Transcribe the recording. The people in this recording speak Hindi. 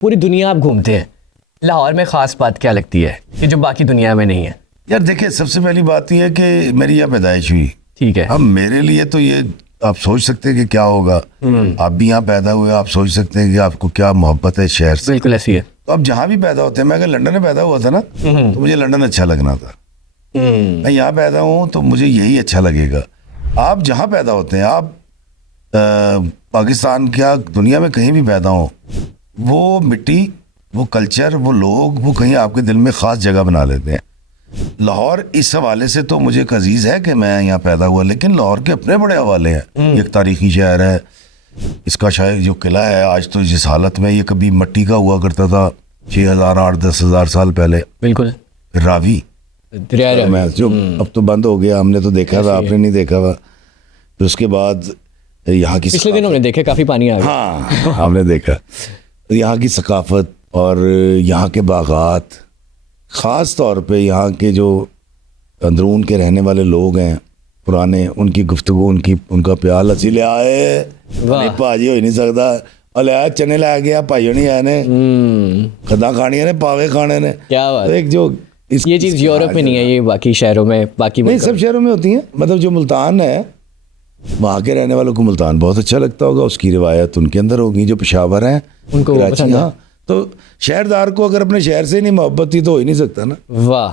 पूरी दुनिया आप घूमते हैं, लाहौर में ख़ास बात क्या लगती है कि जो बाकी दुनिया में नहीं है? यार देखिए, सबसे पहली बात यह है कि मेरी यहाँ पैदाइश हुई। ठीक है। अब मेरे लिए तो ये आप सोच सकते हैं कि क्या होगा। आप भी यहाँ पैदा हुए, आप सोच सकते हैं कि आपको क्या मोहब्बत है शहर से। बिल्कुल ऐसी है। तो अब जहाँ भी पैदा होते हैं, मैं अगर लंदन में पैदा हुआ था ना तो मुझे लंदन अच्छा लगना था। मैं यहाँ पैदा हूँ तो मुझे यही अच्छा लगेगा। आप जहाँ पैदा होते हैं, आप पाकिस्तान क्या दुनिया में कहीं भी पैदा हो, वो मिट्टी, वो कल्चर, वो लोग, वो कहीं आपके दिल में ख़ास जगह बना लेते हैं। लाहौर इस हवाले से तो मुझे एक अजीज़ है कि मैं यहाँ पैदा हुआ, लेकिन लाहौर के अपने बड़े हवाले हैं। एक तारीख़ी शहर है, इसका शायद जो किला है आज तो जिस हालत में, ये कभी मट्टी का हुआ करता था 6,000 8-10,000 साल पहले। बिल्कुल। रावी दरिया मैं जो अब तो बंद हो गया, हमने तो देखा था, आपने नहीं देखा था। फिर उसके बाद यहाँ की पिछले दिनों में देखे काफ़ी पानी आ गया। हाँ हमने देखा यहाँ की सकाफत और यहाँ के बागात, ख़ास तौर पे यहाँ के जो अंदरून के रहने वाले लोग हैं पुराने, उनकी गुफ्तगू, उनका प्यार लसी ले आए भाजी हो ही नहीं सकता, अले आए चने लै गया भाइयों नहीं आए ने, खदा खानिया ने, पावे खाने ने। क्या बात। तो एक जो ये चीज़ यूरोप में नहीं है, ये बाकी शहरों में, बाकी नहीं सब शहरों में होती है। मतलब जो मुल्तान है, वहाँ के रहने वालों को मुल्तान बहुत अच्छा लगता होगा, उसकी रिवायत उनके अंदर होगी। जो पेशावर हैं उनको कराची, हाँ, तो शहरदार को अगर अपने शहर से नहीं मोहब्बत थी तो हो ही नहीं सकता ना। वाह।